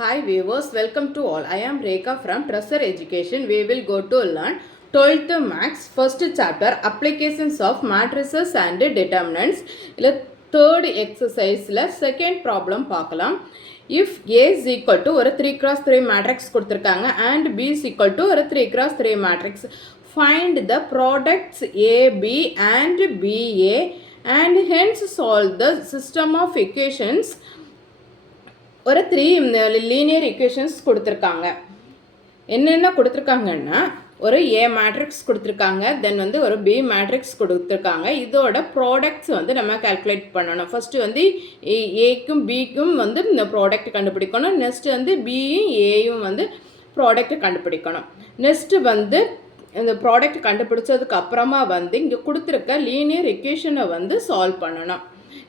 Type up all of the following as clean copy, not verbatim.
Hi viewers, welcome to all. I am Rekha from Treasure Education. We will go to learn 12th Maths first chapter Applications of Matrices and Determinants. இல்ல third exerciseல second problem பார்க்கலாம். If A is equal to ஒரு 3x3 matrix கொடுத்திருக்காங்க and B is equal to ஒரு 3x3 matrix. Find the products AB and BA and hence solve the system of equations. ஒரு 3 linear equations கொடுத்துருக்காங்க. என்னென்ன கொடுத்துருக்காங்கன்னா ஒரு A matrix கொடுத்துருக்காங்க, தென் வந்து ஒரு பி மேட்ரிக்ஸ் கொடுத்துருக்காங்க. இதோட ப்ராடக்ட்ஸ் வந்து நம்ம கால்குலேட் பண்ணணும். ஃபஸ்ட்டு வந்து ஏக்கும் பிக்கும் வந்து இந்த ப்ராடக்ட் கண்டுபிடிக்கணும். நெக்ஸ்ட்டு வந்து பியும் ஏயும் வந்து ப்ராடக்ட் கண்டுபிடிக்கணும். நெக்ஸ்ட்டு வந்து இந்த ப்ராடக்ட் கண்டுபிடிச்சதுக்கு அப்புறமா வந்து இங்கே கொடுத்துருக்க லீனியர் ஈக்குவேஷனை வந்து சால்வ் பண்ணணும்.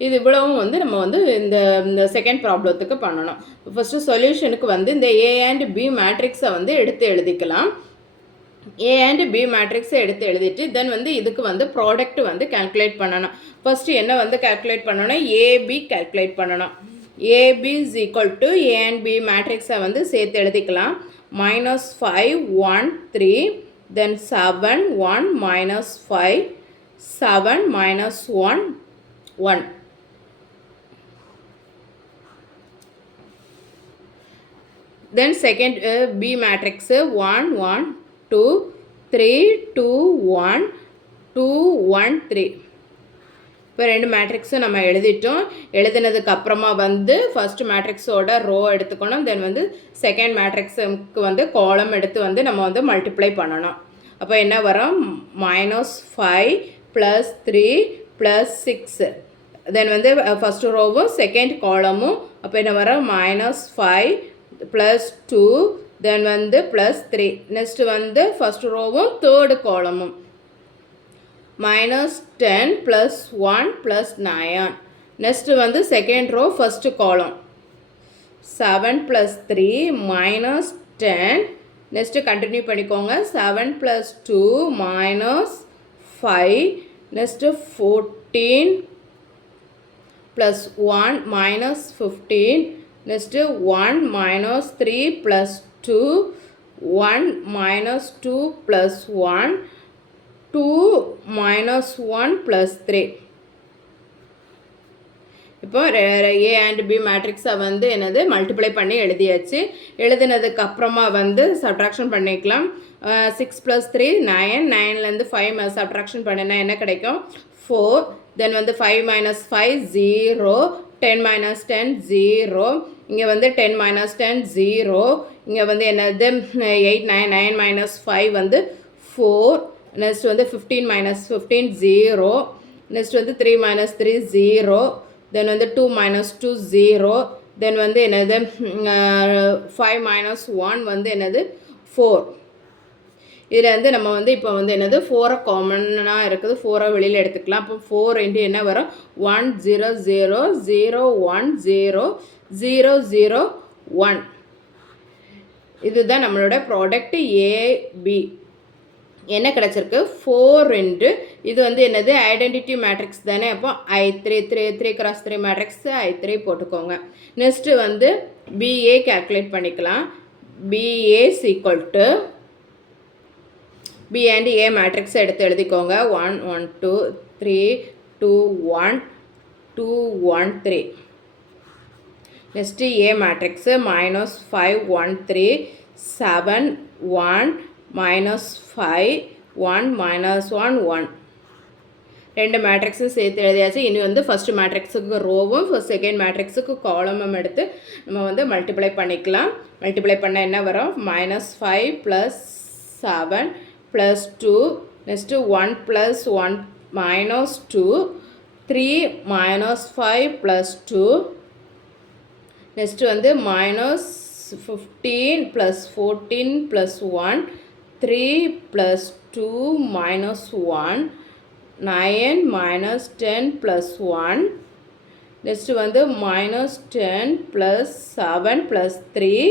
இது இவ்வளவும் வந்து நம்ம வந்து இந்த செகண்ட் ப்ராப்ளத்துக்கு பண்ணணும். ஃபஸ்ட்டு சொல்யூஷனுக்கு வந்து இந்த ஏ அண்ட் பி மேட்ரிக்ஸை வந்து எடுத்து எழுதிக்கலாம். ஏ அண்ட் பி மேட்ரிக்ஸை எடுத்து எழுதிட்டு தென் வந்து இதுக்கு வந்து ப்ராடக்ட் வந்து கால்குலேட் பண்ணணும். ஃபஸ்ட்டு என்ன வந்து கால்குலேட் பண்ணணும், ஏபி கால்குலேட் பண்ணணும். AB is equal to A and B மேட்ரிக்ஸை வந்து சேர்த்து எழுதிக்கலாம். -5 1 3 தென் 7 1 -5 7 -1 1. Then second B matrix 1 1 2 3 2 1 2 1 3. இப்போ ரெண்டு மேட்ரிக்ஸும் நம்ம எழுதிட்டோம். எழுதினதுக்கு அப்புறமா வந்து ஃபர்ஸ்ட் மேட்ரிக்ஸோட ரோ எடுத்துக்கணும். தென் வந்து செகண்ட் மேட்ரிக்ஸுக்கு வந்து காலம் எடுத்து வந்து நம்ம வந்து மல்டிப்ளை பண்ணணும். அப்போ என்ன வரும், -5 + 3 + 6. தென் வந்து ஃபஸ்ட்டு ரோவும் செகண்ட் காலமும் அப்போ என்ன வரும், -5 + 2 தென் வந்து +3. நெக்ஸ்ட் வந்து ஃபர்ஸ்ட் ரோவும் தேர்டு காலமும் -10 + 1 + 9. நெக்ஸ்ட் வந்து second row first column 7 + 3 -10. Next continue பண்ணிக்கோங்க, 7 + 2 -5. நெக்ஸ்ட் 14 + 1 -15. Next 1 - 3 + 2 1 - 2 + 1 2 - 1 + 3. இப்போ ஏ அண்ட் பி மேட்ரிக்ஸை வந்து என்னது மல்டிப்ளை பண்ணி எழுதியாச்சு. எழுதினதுக்கு அப்புறமா வந்து சப்ட்ராக்ஷன் பண்ணிக்கலாம். 6 + 3 9 9லேருந்து 5 சப்ட்ராக்ஷன் பண்ணினா என்ன கிடைக்கும், 4. தென் வந்து 5 - 5 0 10 - 10 0. இங்கே வந்து 10 - 10 0. இங்கே வந்து என்னது 8 9 9 - 5 வந்து 4. நெக்ஸ்ட் வந்து 15 - 15 0. நெக்ஸ்ட் வந்து 3 - 3 0. தென் வந்து 2 - 2 0. தென் வந்து என்னது 5 - 1 வந்து என்னது 4. இதில் வந்து நம்ம வந்து இப்போ வந்து என்னது 4 காமனாக இருக்குது, 4 வெளியில் எடுத்துக்கலாம். அப்போ 4 இன்ட்டு என்ன வரும், 1 0 0 0 1 0 0 0 1. இதுதான் நம்மளோட ப்ராடக்ட் ஏபி. என்ன கிடச்சிருக்கு, 4 இன்ட்டு இது வந்து என்னது ஐடென்டிட்டி மேட்ரிக்ஸ் தானே. அப்போ I3 3 × 3 மேட்ரிக்ஸ் I3 போட்டுக்கோங்க. நெக்ஸ்ட்டு வந்து பிஏ கால்குலேட் பண்ணிக்கலாம். BA = B and A matrix எடுத்து எழுதிக்கோங்க. 1 1 2 3 2 1 2 1 3. Next A matrix -5 1 3 7 1 -5 1 -1 1. ரெண்டு மேட்ரிக்ஸும் சேர்த்து எழுதியாச்சு. இனி வந்து ஃபஸ்ட்டு மேட்ரிக்ஸுக்கு ரோவும் செகண்ட் மேட்ரிக்ஸுக்கு காலமும் எடுத்து நம்ம வந்து மல்டிப்ளை பண்ணிக்கலாம். மல்டிப்ளை பண்ண என்ன வரும், -5 + 7 + 2. நெக்ஸ்ட்டு 1 + 1 -2 3 -5 + 2. நெக்ஸ்ட்டு வந்து -15 + 14 + 1 3 + 2 -1 9 -10 + 1. நெக்ஸ்ட்டு வந்து -10 + 7 + 3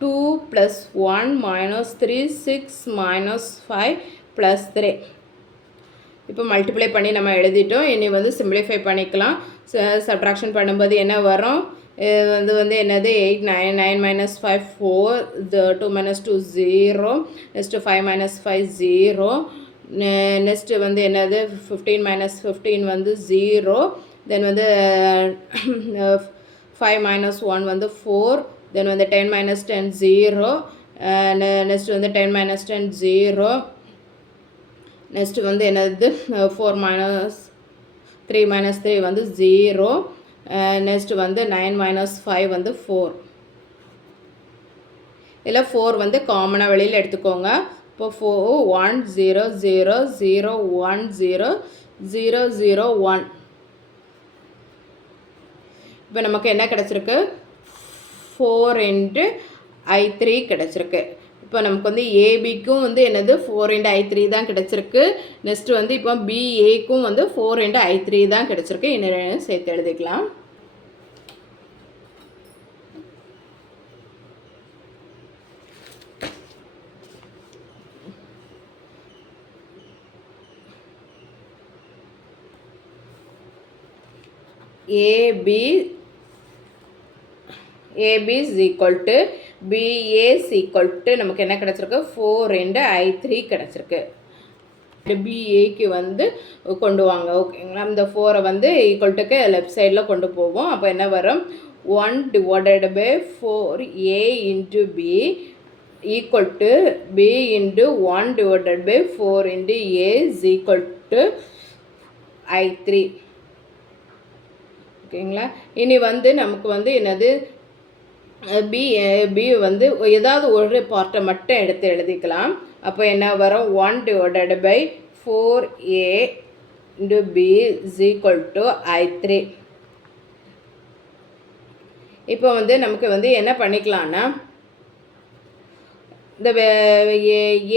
2 + 1 -3 6 -5 + 3. இப்போ மல்டிப்ளை பண்ணி நம்ம எழுதிட்டோம். இனி வந்து சிம்பிளிஃபை பண்ணிக்கலாம். சப்ட்ராக்ஷன் பண்ணும்போது என்ன வரும், வந்து என்னது 8 9 9 minus 5 4 2 minus 2 0 next 5 minus 5 0 next வந்து என்னது 15 minus 15 வந்து 0 then வந்து 5 minus 1 வந்து 4 then வந்து 10 minus 10 0 next வந்து 10 minus 10 0 next வந்து என்னது 4 minus 3 minus 3 வந்து 0 next வந்து 9 minus 5 வந்து 4 இதில் 4 வந்து காமனாக வெளியில் எடுத்துக்கோங்க இப்போ 4 1 0 0 0 1 0 0 0 1 இப்போ நமக்கு என்ன கிடச்சிருக்கு 4 into I3 கிடச்சிருக்கு இப்போ நமக்கு வந்து ஏபிக்கும் வந்து என்னது 4 into I3 தான் கிடச்சிருக்கு நெக்ஸ்ட்டு வந்து இப்போ பிஏக்கும் வந்து 4 into I3 தான் கிடச்சிருக்கு இன்னும் சேர்த்து எழுதிக்கலாம் AB is equal to BA is equal to நமக்கு என்ன கிடச்சிருக்கு 4 into I3 கிடச்சிருக்கு பிஏக்கு வந்து கொண்டு வாங்க ஓகேங்களா இந்த 4 வந்து ஈக்குவல்ட்டுக்கு லெஃப்ட் சைடில் கொண்டு போவோம் அப்போ என்ன வரும் 1 divided by 4A into B equal to B into 1 divided by 4 into A is equal to I3 ஓகேங்களா இனி வந்து நமக்கு வந்து என்னது பி வந்து ஏதாவது ஒரு பார்ட்டை மட்டும் எடுத்து எழுதிக்கலாம் அப்போ என்ன வரும் 1 divided by 4A into B is equal to I3 இப்போ வந்து நமக்கு வந்து என்ன பண்ணிக்கலாம்னா இந்த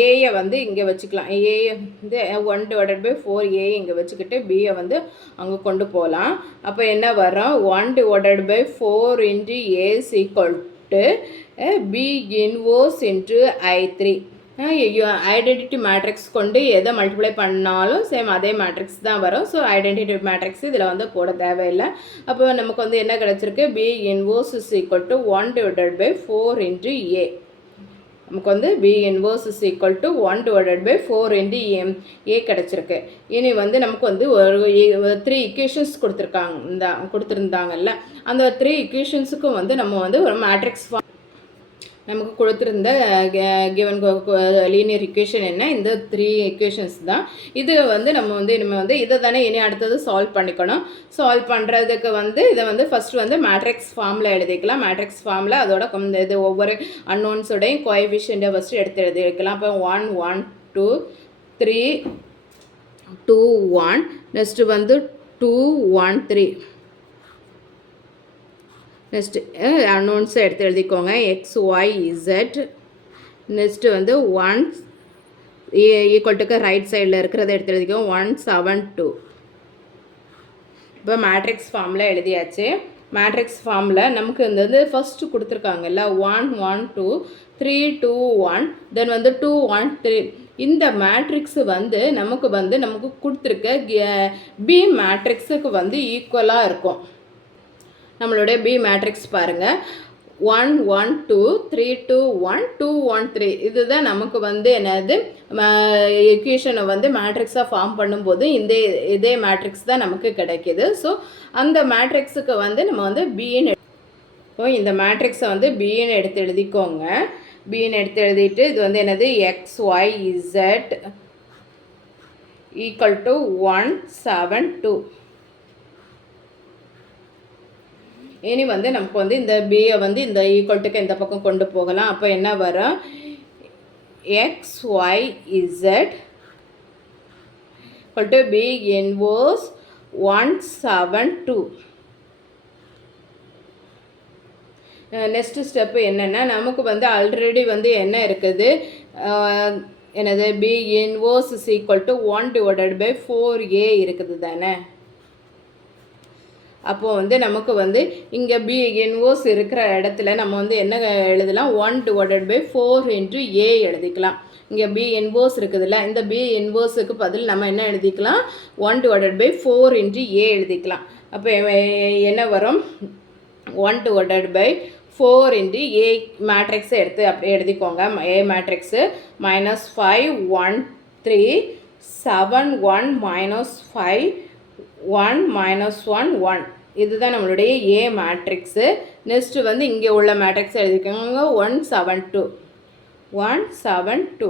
ஏயை வந்து இங்கே வச்சுக்கலாம் ஏயை வந்து 1 divided by 4A இங்கே வச்சுக்கிட்டு பியை வந்து அங்கே கொண்டு போகலாம் அப்போ என்ன வரும் 1 divided by 4 into A is equal to B inverse into I3 identity matrix கொண்டு எதை மல்டிப்ளை பண்ணாலும் சேம் அதே மேட்ரிக்ஸ் தான் வரும் ஸோ ஐடென்டிட்டி மேட்ரிக்ஸ் இதில் வந்து போட தேவையில்லை அப்போ நமக்கு வந்து என்ன கிடச்சிருக்கு B inverse is equal to 1 divided by 4 into A நமக்கு வந்து B inverse is equal to 1 divided by 4 into A கிடச்சிருக்கு இனி வந்து நமக்கு வந்து ஒரு 3 equations கொடுத்துருந்தாங்கல்ல அந்த 3 equationsக்கும் வந்து நம்ம வந்து ஒரு மேட்ரிக்ஸ் ஃபார்ம் நமக்கு கொடுத்துருந்த கிவன் லீனியர் இக்குவேஷன் என்ன இந்த 3 equations தான் இது வந்து நம்ம வந்து இதை தானே இனி அடுத்தது சால்வ் பண்ணிக்கணும் சால்வ் பண்ணுறதுக்கு வந்து இதை வந்து ஃபஸ்ட்டு வந்து மேட்ரிக்ஸ் ஃபார்மில் எழுதிக்கலாம் மேட்ரிக்ஸ் ஃபார்மில் அதோட இது ஒவ்வொரு அன்னோன்ஸோடையும் கோஎஃபிஷியண்ட்டை ஃபஸ்ட்டு எடுத்து எழுதிக்கலாம் அப்போ 1 1 2 3 2 1 நெக்ஸ்ட்டு வந்து 2 1 3 நெக்ஸ்ட்டு அன்னோன்ஸை எடுத்து எழுதிக்கோங்க எக்ஸ் ஒய் இசட் நெக்ஸ்ட்டு வந்து 1 ஈக்குவல்ட்டுக்கு ரைட் சைடில் இருக்கிறத எடுத்து எழுதிக்கோங்க 1 7 2 இப்போ மேட்ரிக்ஸ் ஃபார்மில் எழுதியாச்சு மேட்ரிக்ஸ் ஃபார்மில் நமக்கு இந்த வந்து ஃபஸ்ட்டு கொடுத்துருக்காங்கல்ல 1 1 2 3 2 1 தென் வந்து 2 1 3 இந்த மேட்ரிக்ஸு வந்து நமக்கு கொடுத்துருக்க பி மேட்ரிக்ஸுக்கு வந்து ஈக்குவலாக இருக்கும் நம்மளுடைய பி மேட்ரிக்ஸ் பாருங்கள் 1 1 2 3 2 1 2 1 3 இதுதான் நமக்கு வந்து என்னது ஈக்குவேஷனை வந்து மேட்ரிக்ஸாக ஃபார்ம் பண்ணும்போது இதே மேட்ரிக்ஸ் தான் நமக்கு கிடைக்கிது ஸோ அந்த மேட்ரிக்ஸுக்கு வந்து நம்ம வந்து பின்னு இப்போ இந்த மேட்ரிக்ஸை வந்து பின்னு எடுத்து எழுதிக்கோங்க பின்னு எடுத்து எழுதிட்டு இது வந்து என்னது X Y Z equal to 1 7 2 இனி வந்து நமக்கு வந்து இந்த பியை வந்து இந்த ஈக்குவல்ட்டுக்கு இந்த பக்கம் கொண்டு போகலாம் அப்போ என்ன வரும் X Y Z equal to B inverse 1 7 2 next step என்னென்னா நமக்கு வந்து ஆல்ரெடி வந்து என்ன இருக்குது என்னது B inverse is equal to 1 divided by 4A இருக்குது தானே அப்போது வந்து நமக்கு வந்து இங்கே பி இன்வர்ஸ் இருக்கிற இடத்துல நம்ம வந்து என்ன எழுதலாம் 1 டிவைடட் பை 4 into A எழுதிக்கலாம் இங்கே பி இன்வர்ஸ் இருக்குதுல்ல இந்த பி இன்வர்ஸுக்கு பதில் நம்ம என்ன எழுதிக்கலாம் 1 டிவைடட் பை 4 into A எழுதிக்கலாம் அப்போ என்ன வரும் 1 divided by 4 into A matrix எடுத்து அப்படியே எழுதிக்கோங்க. A matrix minus 5 1 3 7 1 minus 5 1 minus 1 1. இதுதான் நம்மளுடைய A மேட்ரிக்ஸு. நெக்ஸ்ட்டு வந்து இங்கே உள்ள மேட்ரிக்ஸ் எழுதிக்கோங்க 172 172.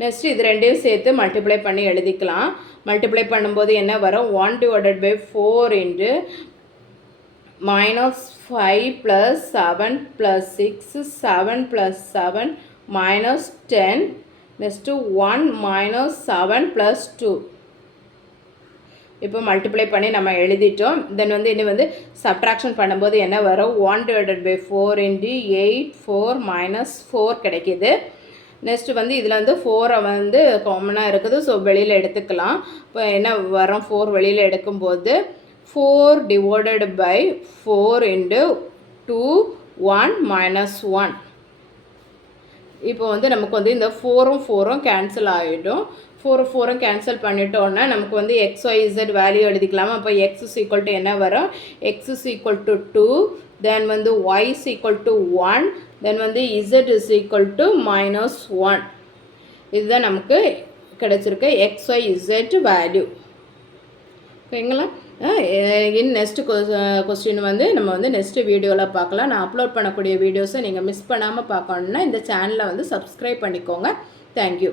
நெக்ஸ்ட்டு இது ரெண்டையும் சேர்த்து மல்டிப்ளை பண்ணி எழுதிக்கலாம். மல்டிப்ளை பண்ணும்போது என்ன வரும் 1 divided by 4 into minus 5 plus 7 plus 6 7 plus 7 minus 10. Next 1 minus 7 plus 2. இப்போ மல்டிப்ளை பண்ணி நம்ம எழுதிட்டோம். தென் வந்து இன்னும் வந்து சப்ட்ராக்ஷன் பண்ணும்போது என்ன வரும் 1 divided by 4 into 8 4 minus 4 கிடைக்கிது. நெக்ஸ்ட்டு வந்து இதில் வந்து 4 வந்து காமனாக இருக்குது. ஸோ வெளியில் எடுத்துக்கலாம். இப்போ என்ன வரும் 4 வெளியில் எடுக்கும்போது 4 divided by 4 into 2 1 minus 1. இப்போ வந்து நமக்கு வந்து இந்த 4ம் கேன்சல் ஆகிடும். 4ம் கேன்சல் பண்ணிட்டோன்னா நமக்கு வந்து XYZ வேல்யூ எழுதிக்கலாம். அப்போ X is equal to என்ன வரும் X is equal to 2, தென் வந்து Y is equal to 1, தென் வந்து Z is equal to minus 1. இதுதான் நமக்கு கிடைச்சிருக்க XYZ வேல்யூ. ஓகேங்களா? நெக்ஸ்ட்டு கொஸ்டின் வந்து நம்ம வந்து நெக்ஸ்ட்டு வீடியோவில் பார்க்கலாம். நான் அப்லோட் பண்ணக்கூடிய வீடியோஸை நீங்கள் மிஸ் பண்ணாமல் பார்க்கணுன்னா இந்த சேனலை வந்து சப்ஸ்கிரைப் பண்ணிக்கோங்க. தேங்க்யூ.